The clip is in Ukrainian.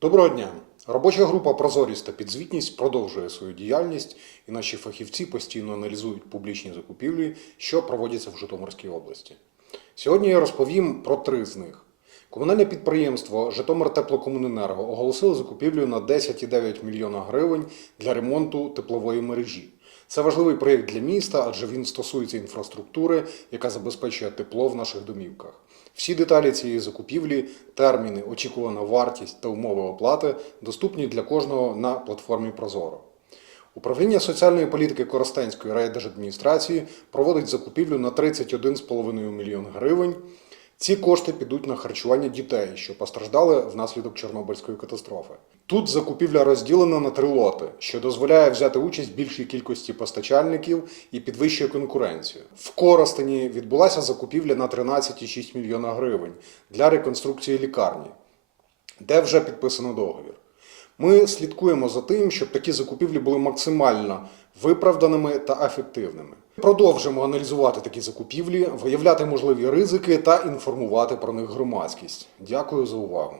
Доброго дня! Робоча група Прозорість та підзвітність продовжує свою діяльність, і наші фахівці постійно аналізують публічні закупівлі, що проводяться в Житомирській області. Сьогодні я розповім про три з них. Комунальне підприємство Житомир Теплокомуненерго оголосило закупівлю на 10,9 мільйона гривень для ремонту теплової мережі. Це важливий проєкт для міста, адже він стосується інфраструктури, яка забезпечує тепло в наших домівках. Всі деталі цієї закупівлі, терміни, очікувана вартість та умови оплати доступні для кожного на платформі Прозоро. Управління соціальної політики Коростенської райдержадміністрації проводить закупівлю на 31,5 мільйон гривень. Ці кошти підуть на харчування дітей, що постраждали внаслідок Чорнобильської катастрофи. Тут закупівля розділена на три лоти, що дозволяє взяти участь більшій кількості постачальників і підвищує конкуренцію. В Коростені відбулася закупівля на 13,6 мільйона гривень для реконструкції лікарні, де вже підписано договір. Ми слідкуємо за тим, щоб такі закупівлі були максимально виправданими та ефективними. Продовжимо аналізувати такі закупівлі, виявляти можливі ризики та інформувати про них громадськість. Дякую за увагу.